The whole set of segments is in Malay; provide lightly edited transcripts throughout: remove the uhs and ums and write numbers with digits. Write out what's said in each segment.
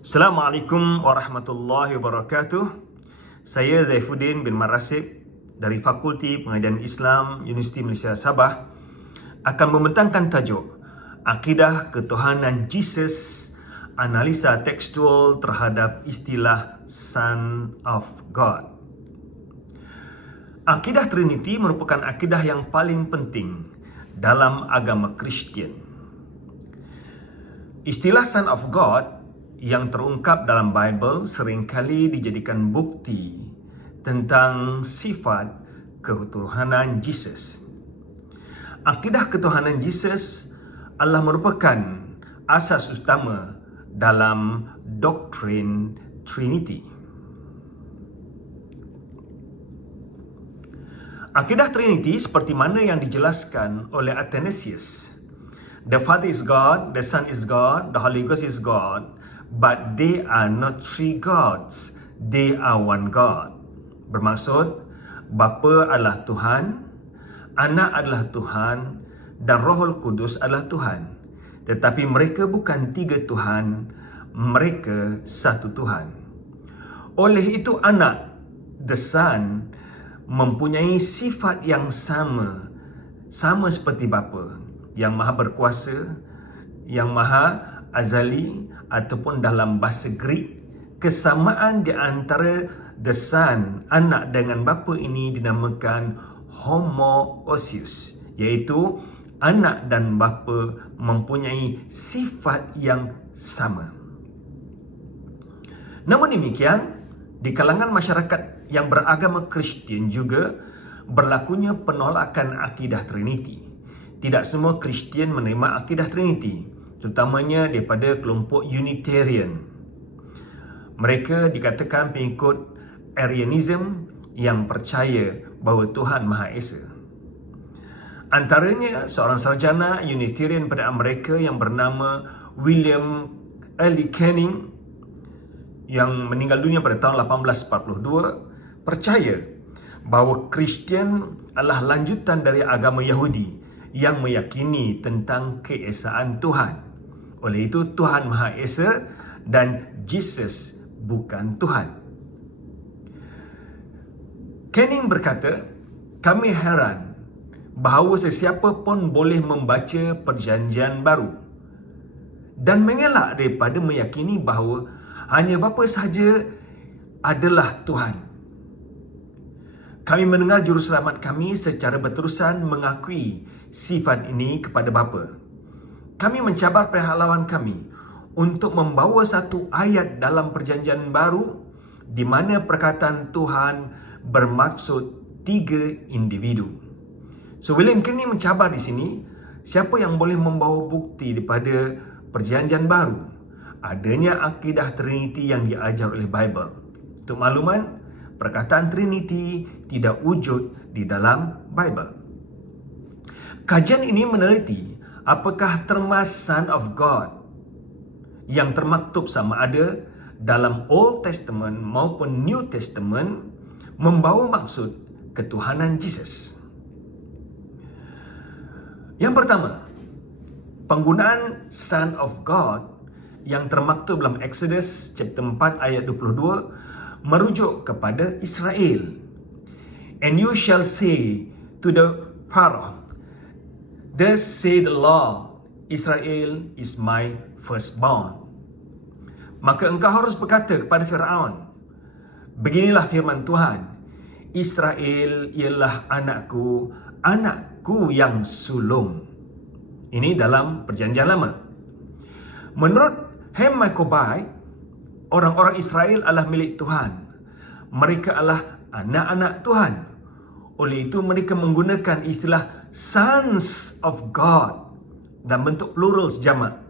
Assalamualaikum warahmatullahi wabarakatuh. Saya Zaifuddin bin Marasib dari Fakulti Pengajian Islam Universiti Malaysia Sabah akan membentangkan tajuk Akidah Ketuhanan Jesus, analisa tekstual terhadap istilah Son of God. Akidah Trinity merupakan akidah yang paling penting dalam agama Kristian. Istilah Son of God yang terungkap dalam Bible seringkali dijadikan bukti tentang sifat ketuhanan Jesus. Akidah ketuhanan Jesus adalah merupakan asas utama dalam doktrin Trinity. Akidah Trinity seperti mana yang dijelaskan oleh Athanasius. The Father is God, the Son is God, the Holy Ghost is God, but they are not three gods, they are one God. Bermaksud, Bapa adalah Tuhan, Anak adalah Tuhan, dan Roh Kudus adalah Tuhan. Tetapi mereka bukan tiga Tuhan, mereka satu Tuhan. Oleh itu Anak, the Son, mempunyai sifat yang sama seperti Bapa, yang maha berkuasa, yang maha azali, ataupun dalam bahasa Greek, kesamaan di antara the Son, anak dengan bapa ini dinamakan homoousios, iaitu anak dan bapa mempunyai sifat yang sama. Namun demikian, di kalangan masyarakat yang beragama Kristian juga berlakunya penolakan akidah Trinity. Tidak semua Kristian menerima akidah Trinity, terutamanya daripada kelompok Unitarian. Mereka dikatakan pengikut Arianism yang percaya bahawa Tuhan Maha Esa. Antaranya seorang sarjana Unitarian pada Amerika yang bernama William Early Canning yang meninggal dunia pada tahun 1842 percaya bahawa Kristian adalah lanjutan dari agama Yahudi yang meyakini tentang keesaan Tuhan. Oleh itu, Tuhan Maha Esa dan Jesus bukan Tuhan. Canning berkata, kami heran bahawa sesiapa pun boleh membaca Perjanjian Baru dan mengelak daripada meyakini bahawa hanya Bapa sahaja adalah Tuhan. Kami mendengar juruselamat kami secara berterusan mengakui sifat ini kepada Bapa. Kami mencabar pahlawan kami untuk membawa satu ayat dalam Perjanjian Baru di mana perkataan Tuhan bermaksud tiga individu. So William Canning mencabar di sini, siapa yang boleh membawa bukti daripada Perjanjian Baru adanya akidah Trinity yang diajar oleh Bible. Untuk makluman, perkataan Trinity tidak wujud di dalam Bible. Kajian ini meneliti apakah terma Son of God yang termaktub sama ada dalam Old Testament maupun New Testament membawa maksud ketuhanan Jesus. Yang pertama, penggunaan Son of God yang termaktub dalam Exodus chapter 4 ayat 22 merujuk kepada Israel. And you shall say to the Pharaoh, thus say the Lord, Israel is my firstborn. Maka engkau harus berkata kepada Firaun, beginilah firman Tuhan, Israel ialah anakku, anakku yang sulung. Ini dalam Perjanjian Lama. Menurut Ham Maccoby, orang-orang Israel adalah milik Tuhan. Mereka adalah anak-anak Tuhan. Oleh itu mereka menggunakan istilah sons of God dan bentuk plural sejamak.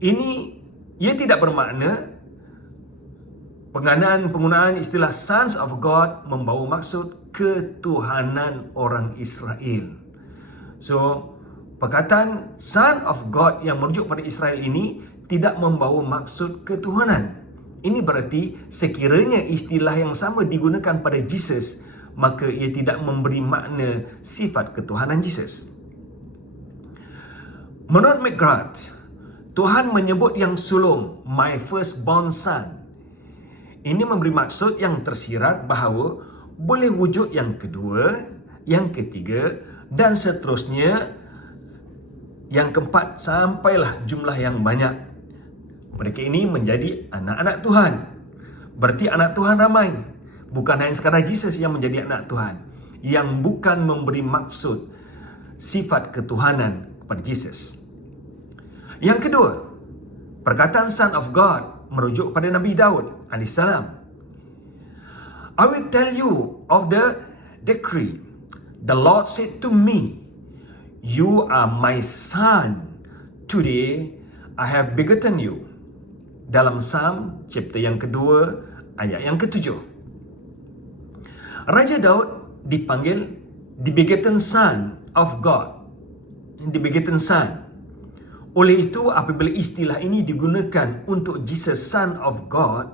Ia tidak bermakna penggunaan istilah sons of God membawa maksud ketuhanan orang Israel. So, perkataan Son of God yang merujuk pada Israel ini tidak membawa maksud ketuhanan. Ini berarti sekiranya istilah yang sama digunakan pada Jesus, maka ia tidak memberi makna sifat ketuhanan Jesus. Menurut McGrath, Tuhan menyebut yang sulung, my firstborn son. Ini memberi maksud yang tersirat bahawa boleh wujud yang kedua, yang ketiga dan seterusnya, yang keempat sampailah jumlah yang banyak. Mereka ini menjadi anak-anak Tuhan. Berarti anak Tuhan ramai. Bukan hanya sekadar Jesus yang menjadi anak Tuhan, yang bukan memberi maksud sifat ketuhanan kepada Jesus. Yang kedua, perkataan Son of God merujuk pada Nabi Daud AS. I will tell you of the decree. The Lord said to me, you are my son. Today I have begotten you. Dalam Psalm chapter yang kedua, ayat yang ketujuh. Raja Daud the begotten son of God. The begotten son. Oleh itu, apabila istilah ini digunakan untuk Jesus Son of God,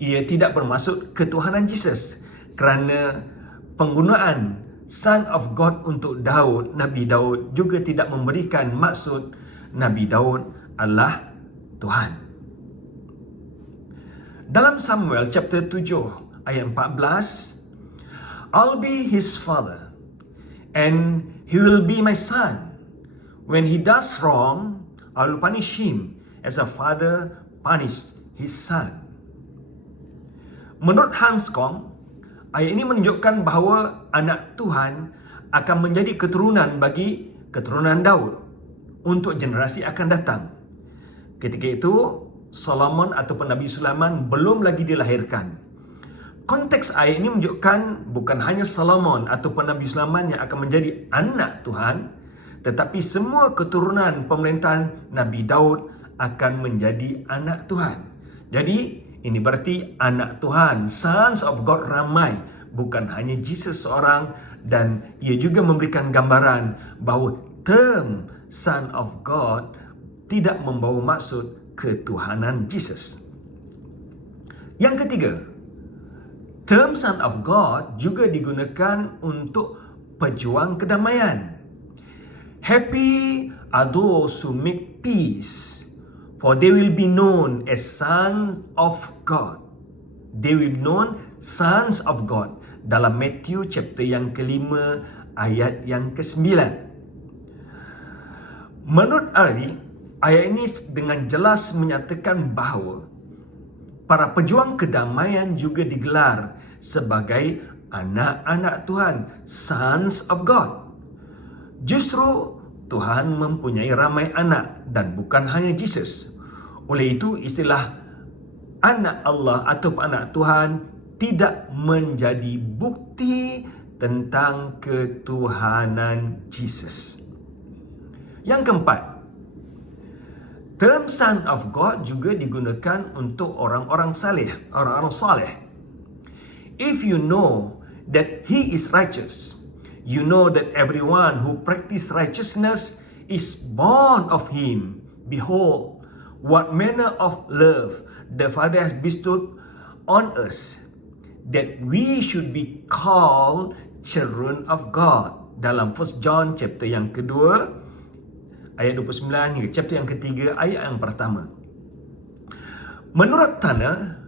ia tidak bermaksud ketuhanan Jesus, kerana penggunaan Son of God untuk Daud, Nabi Daud, juga tidak memberikan maksud Nabi Daud adalah Tuhan. Dalam Samuel chapter 7 ayat 14, I'll be his father and he will be my son. When he does wrong, I will punish him as a father punished his son. Menurut Hans Kong, ayat ini menunjukkan bahawa anak Tuhan akan menjadi keturunan bagi keturunan Daud untuk generasi akan datang. Ketika itu, Solomon ataupun Nabi Sulaiman belum lagi dilahirkan. Konteks ayat ini menunjukkan bukan hanya Solomon ataupun Nabi Sulaiman yang akan menjadi anak Tuhan, tetapi semua keturunan pemerintahan Nabi Daud akan menjadi anak Tuhan. Jadi, ini berarti anak Tuhan, sons of God ramai, bukan hanya Jesus seorang, dan ia juga memberikan gambaran bahawa term Son of God tidak membawa maksud ketuhanan Jesus. Yang ketiga, term Son of God juga digunakan untuk pejuang kedamaian. Happy are those who make peace, for they will be known as sons of God. They will be known sons of God. Dalam Matthew chapter yang kelima, ayat yang ke-9. Menurut Ari, ayat ini dengan jelas menyatakan bahawa para pejuang kedamaian juga digelar sebagai anak-anak Tuhan, sons of God. Justru Tuhan mempunyai ramai anak dan bukan hanya Jesus. Oleh itu, istilah anak Allah atau anak Tuhan tidak menjadi bukti tentang ketuhanan Jesus. Yang keempat, term Son of God juga digunakan untuk orang-orang saleh, orang-orang saleh. If you know that he is righteous, you know that everyone who practices righteousness is born of him. Behold, what manner of love the Father has bestowed on us, that we should be called children of God. Dalam 1 John chapter yang kedua, ayat 29 hingga chapter yang ketiga, ayat yang pertama. Menurut Tanner,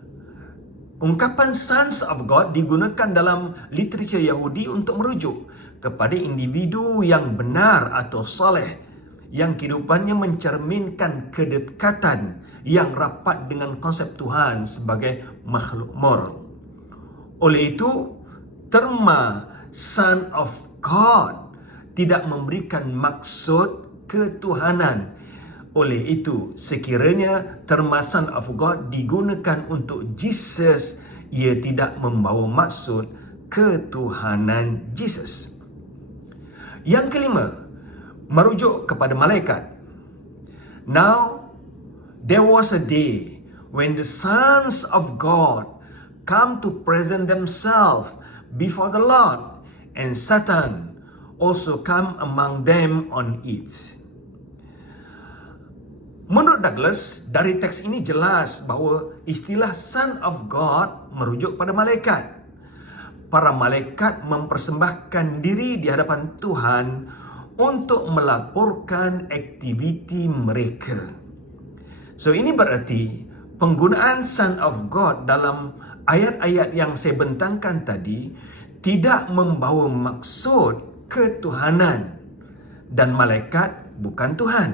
ungkapan sons of God digunakan dalam literatur Yahudi untuk merujuk kepada individu yang benar atau soleh, yang kehidupannya mencerminkan kedekatan yang rapat dengan konsep Tuhan sebagai makhluk moral. Oleh itu, terma Son of God tidak memberikan maksud ketuhanan. Oleh itu, sekiranya terma Son of God digunakan untuk Jesus, ia tidak membawa maksud ketuhanan Jesus. Yang kelima, merujuk kepada malaikat. Now, there was a day when the sons of God come to present themselves before the Lord, and Satan also come among them on it. Menurut Douglas, dari teks ini jelas bahawa istilah Son of God merujuk pada malaikat. Para malaikat mempersembahkan diri di hadapan Tuhan untuk melaporkan aktiviti mereka. So ini berarti penggunaan Son of God dalam ayat-ayat yang saya bentangkan tadi tidak membawa maksud ketuhanan dan malaikat bukan Tuhan.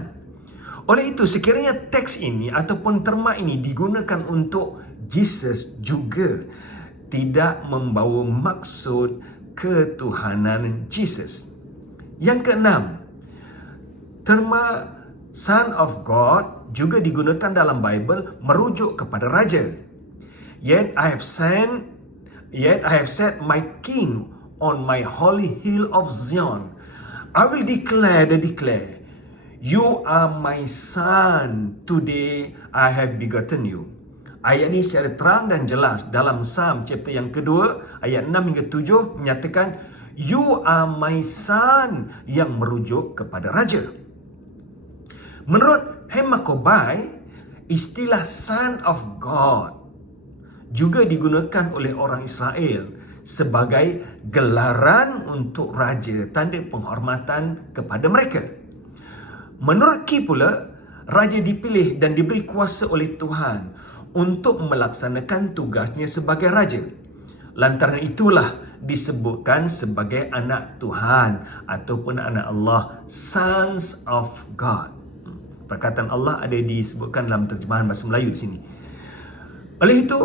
Oleh itu, sekiranya teks ini ataupun terma ini digunakan untuk Jesus juga tidak membawa maksud ketuhanan Jesus. Yang keenam, terma Son of God juga digunakan dalam Bible merujuk kepada raja. Yet I have set my king on my holy hill of Zion. I will declare, you are my son, today I have begotten you. Ayat ini secara terang dan jelas dalam Psalm chapter yang kedua, ayat 6 hingga 7 menyatakan, you are my son, yang merujuk kepada raja. Menurut Hemakobai, istilah Son of God juga digunakan oleh orang Israel sebagai gelaran untuk raja, tanda penghormatan kepada mereka. Menurut Ki pula, raja dipilih dan diberi kuasa oleh Tuhan untuk melaksanakan tugasnya sebagai raja. Lantaran itulah disebutkan sebagai anak Tuhan ataupun anak Allah, sons of God. Perkataan Allah ada disebutkan dalam terjemahan bahasa Melayu di sini. Oleh itu,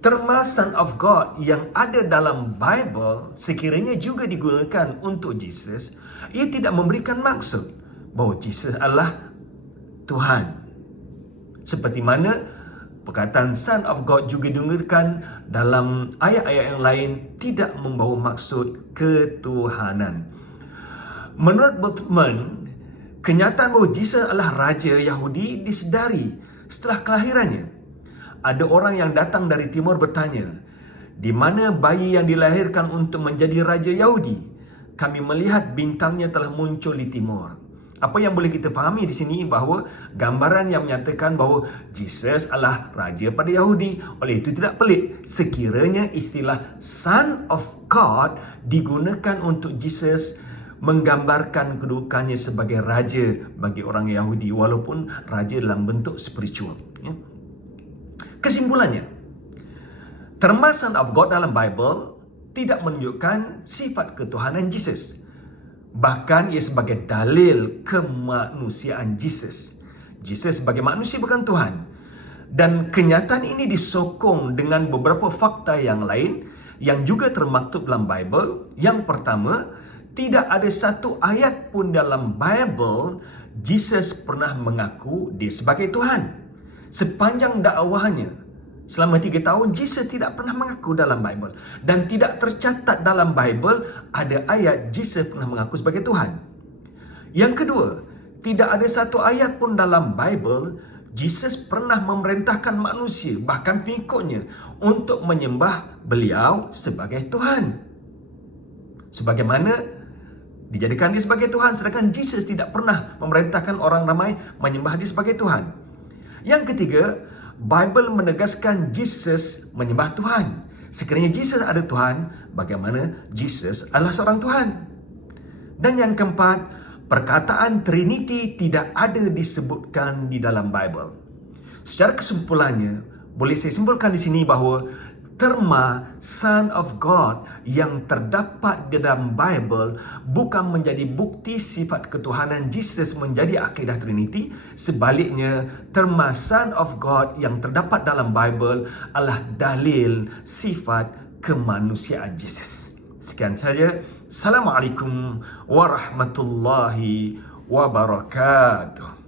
terma Son of God yang ada dalam Bible sekiranya juga digunakan untuk Jesus, ia tidak memberikan maksud bahawa Jesus adalah Tuhan. Seperti mana perkataan Son of God juga digunakan dalam ayat-ayat yang lain tidak membawa maksud ketuhanan. Menurut Bultmann, kenyataan bahawa Jesus adalah Raja Yahudi disedari setelah kelahirannya. Ada orang yang datang dari timur bertanya, di mana bayi yang dilahirkan untuk menjadi Raja Yahudi? Kami melihat bintangnya telah muncul di timur. Apa yang boleh kita fahami di sini bahawa gambaran yang menyatakan bahawa Jesus adalah Raja pada Yahudi. Oleh itu tidak pelik sekiranya istilah Son of God digunakan untuk Jesus menggambarkan kedudukannya sebagai Raja bagi orang Yahudi walaupun Raja dalam bentuk spiritual. Kesimpulannya, terma Son of God dalam Bible tidak menunjukkan sifat ketuhanan Jesus. Bahkan ia sebagai dalil kemanusiaan Jesus. Jesus sebagai manusia bukan Tuhan. Dan kenyataan ini disokong dengan beberapa fakta yang lain yang juga termaktub dalam Bible. Yang pertama, tidak ada satu ayat pun dalam Bible Jesus pernah mengaku dia sebagai Tuhan. Sepanjang dakwahnya, selama 3 tahun, Jesus tidak pernah mengaku dalam Bible. Dan tidak tercatat dalam Bible ada ayat Jesus pernah mengaku sebagai Tuhan. Yang kedua, tidak ada satu ayat pun dalam Bible Jesus pernah memerintahkan manusia, bahkan pengikutnya, untuk menyembah beliau sebagai Tuhan. Sebagaimana dijadikan dia sebagai Tuhan, sedangkan Jesus tidak pernah memerintahkan orang ramai menyembah dia sebagai Tuhan. Yang ketiga, Bible menegaskan Jesus menyembah Tuhan. Sekiranya Jesus ada Tuhan, bagaimana Jesus adalah seorang Tuhan? Dan yang keempat, perkataan Trinity tidak ada disebutkan di dalam Bible. Secara kesimpulannya, boleh saya simpulkan di sini bahawa terma Son of God yang terdapat di dalam Bible bukan menjadi bukti sifat ketuhanan Jesus menjadi akidah Trinity. Sebaliknya, terma Son of God yang terdapat dalam Bible adalah dalil sifat kemanusiaan Jesus. Sekian saja. Assalamualaikum warahmatullahi wabarakatuh.